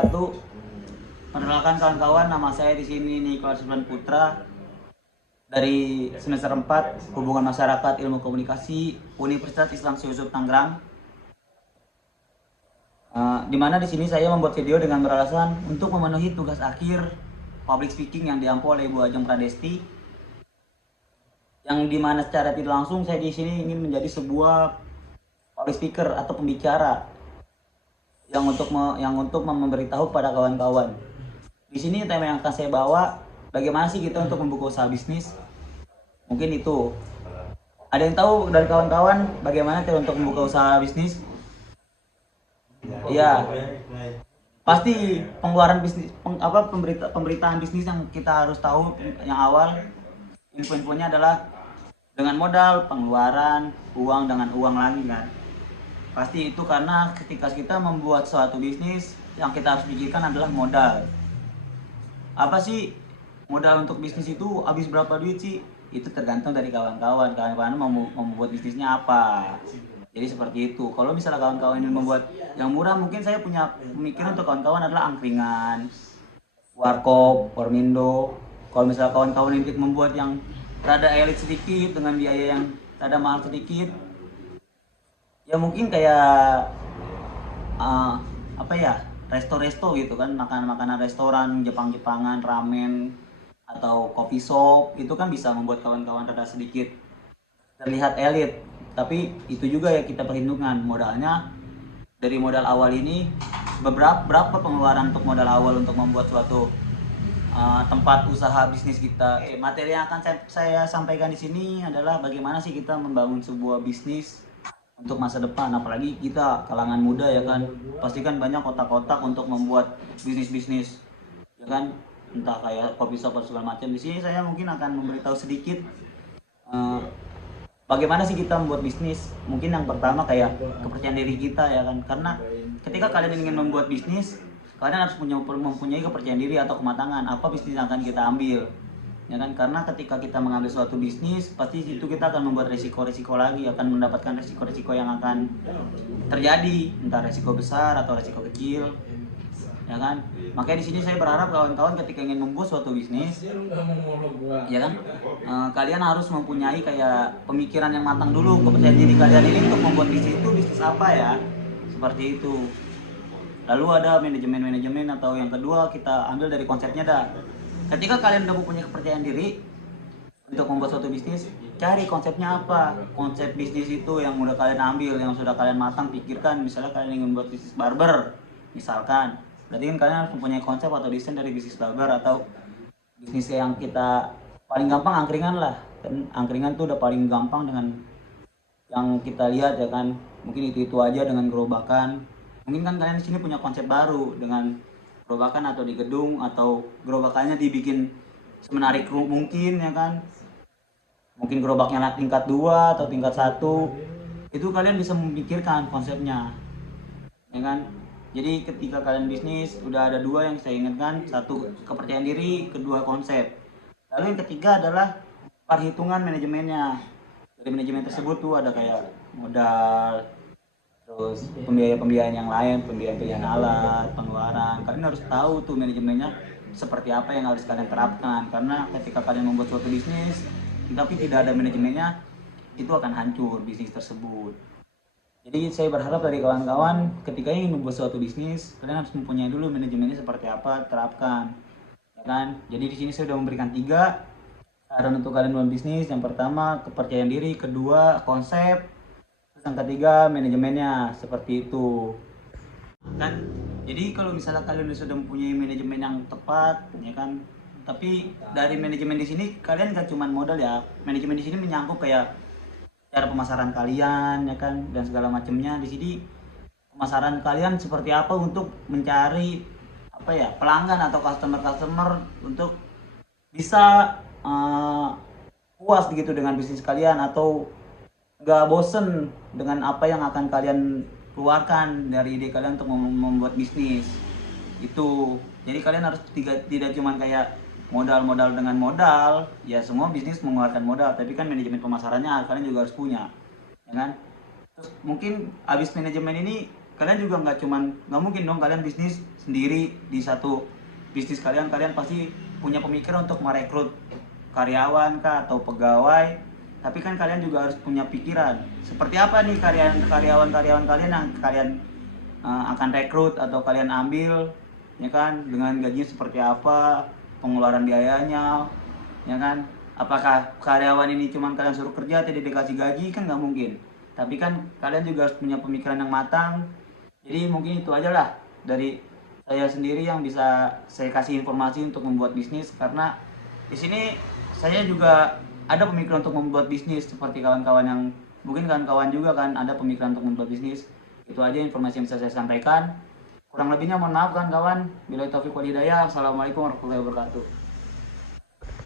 wabarakatuh. Perkenalkan kawan-kawan, nama saya di sini Nicholas Putra dari semester 4 Hubungan Masyarakat Ilmu Komunikasi Universitas Islam Yusuf Tangerang. Di mana di sini saya membuat video dengan beralasan untuk memenuhi tugas akhir public speaking yang diampu oleh Ibu Ajeng Pradesti, yang dimana secara tidak langsung saya di sini ingin menjadi sebuah public speaker atau pembicara yang untuk memberitahu pada kawan-kawan. Di sini tema yang akan saya bawa, bagaimana sih kita untuk membuka usaha bisnis? Mungkin itu. Ada yang tahu dari kawan-kawan bagaimana cara untuk membuka usaha bisnis? Iya. Pasti pengeluaran bisnis, pemberitaan bisnis yang kita harus tahu yang awal, info-infonya adalah dengan modal, pengeluaran, uang dengan uang lagi kan. Pasti itu karena ketika kita membuat suatu bisnis, yang kita harus pikirkan adalah modal. Apa sih modal untuk bisnis itu, habis berapa duit sih? Itu tergantung dari kawan-kawan mau membuat bisnisnya apa. Jadi seperti itu. Kalau misalnya kawan-kawan ingin membuat yang murah, mungkin saya punya pemikiran untuk kawan-kawan adalah angkringan, warkop, warmindo. Kalau misalnya kawan-kawan ingin membuat yang rada elit sedikit dengan biaya yang rada mahal sedikit, ya mungkin kayak apa ya, resto-resto gitu kan, makanan-makanan restoran Jepang-Jepangan, ramen atau coffee shop, itu kan bisa membuat kawan-kawan rada sedikit terlihat elit. Tapi itu juga ya kita perhitungan modalnya. Dari modal awal ini berapa pengeluaran untuk modal awal untuk membuat suatu tempat usaha bisnis kita. Materi yang akan saya sampaikan di sini adalah bagaimana sih kita membangun sebuah bisnis untuk masa depan, apalagi kita kalangan muda ya kan, pasti kan banyak kotak-kotak untuk membuat bisnis-bisnis ya kan, entah kayak kopi shop atau segala macam. Di sini saya mungkin akan memberitahu sedikit bagaimana sih kita membuat bisnis. Mungkin yang pertama kayak kepercayaan diri kita ya kan, karena ketika kalian ingin membuat bisnis, kalian harus mempunyai kepercayaan diri atau kematangan apa bisnis yang akan kita ambil ya kan. Karena ketika kita mengambil suatu bisnis, pasti itu kita akan membuat resiko-resiko lagi, akan mendapatkan resiko-resiko yang akan terjadi, entah resiko besar atau resiko kecil ya kan. Makanya di sini saya berharap kawan-kawan ketika ingin membuat suatu bisnis ya kan, kalian harus mempunyai kayak pemikiran yang matang dulu, kepercayaan diri kalian ini untuk membuat bisnis itu bisnis apa ya, seperti itu. Lalu ada manajemen atau yang kedua kita ambil dari konsepnya dah. Ketika kalian udah mempunyai kepercayaan diri untuk membuat suatu bisnis, cari konsepnya apa. Konsep bisnis itu yang udah kalian ambil, yang sudah kalian matang pikirkan. Misalnya kalian ingin membuat bisnis barber, misalkan, berarti kan kalian harus mempunyai konsep atau desain dari bisnis barber, atau bisnis yang kita paling gampang angkringan lah. Dan angkringan tuh udah paling gampang dengan yang kita lihat ya kan. Mungkin itu aja dengan gerobakan. Mungkin kan kalian di sini punya konsep baru dengan gerobakan atau di gedung, atau gerobakannya dibikin semenarik mungkin ya kan. Mungkin gerobaknya tingkat 2 atau tingkat 1. Itu kalian bisa memikirkan konsepnya ya kan. Jadi ketika kalian bisnis udah ada dua yang saya ingatkan, satu kepercayaan diri, kedua konsep. Lalu yang ketiga adalah perhitungan manajemennya. Dari manajemen tersebut tuh ada kayak modal, terus pembiayaan yang lain, pembiayaan alat, pengeluaran. Kalian harus tahu tuh manajemennya seperti apa yang harus kalian terapkan. Karena ketika kalian membuat suatu bisnis tapi tidak ada manajemennya, itu akan hancur bisnis tersebut. Jadi saya berharap dari kawan-kawan ketika ingin membuat suatu bisnis, kalian harus mempunyai dulu manajemennya seperti apa, terapkan ya kan. Jadi di sini saya sudah memberikan 3 saran untuk kalian membuat bisnis. Yang pertama kepercayaan diri, kedua konsep, yang ketiga manajemennya, seperti itu kan. Jadi kalau misalnya kalian sudah mempunyai manajemen yang tepat ya kan, tapi dari manajemen di sini kalian gak cuma modal ya, manajemen di sini menyangkut kayak cara pemasaran kalian ya kan, dan segala macamnya. Di sini pemasaran kalian seperti apa untuk mencari apa ya, pelanggan atau customer untuk bisa puas gitu dengan bisnis kalian, atau gak bosen dengan apa yang akan kalian keluarkan dari ide kalian untuk membuat bisnis itu. Jadi kalian harus tidak cuma kayak modal dengan modal ya. Semua bisnis mengeluarkan modal, tapi kan manajemen pemasarannya kalian juga harus punya ya kan. Terus mungkin habis manajemen ini kalian juga nggak mungkin dong kalian bisnis sendiri di satu bisnis kalian pasti punya pemikiran untuk merekrut karyawan kah atau pegawai. Tapi kan kalian juga harus punya pikiran seperti apa nih karyawan kalian yang kalian akan rekrut atau kalian ambil, ya kan, dengan gaji seperti apa, pengeluaran biayanya, ya kan. Apakah karyawan ini cuma kalian suruh kerja tidak dikasih gaji, kan nggak mungkin. Tapi kan kalian juga harus punya pemikiran yang matang. Jadi mungkin itu aja lah dari saya sendiri yang bisa saya kasih informasi untuk membuat bisnis, karena di sini saya juga ada pemikiran untuk membuat bisnis seperti kawan-kawan yang mungkin kawan-kawan juga kan ada pemikiran untuk membuat bisnis. Itu aja informasi yang bisa saya sampaikan. Kurang lebihnya mohon maaf kan kawan. Billahi taufiq wal hidayah. Assalamualaikum warahmatullahi wabarakatuh.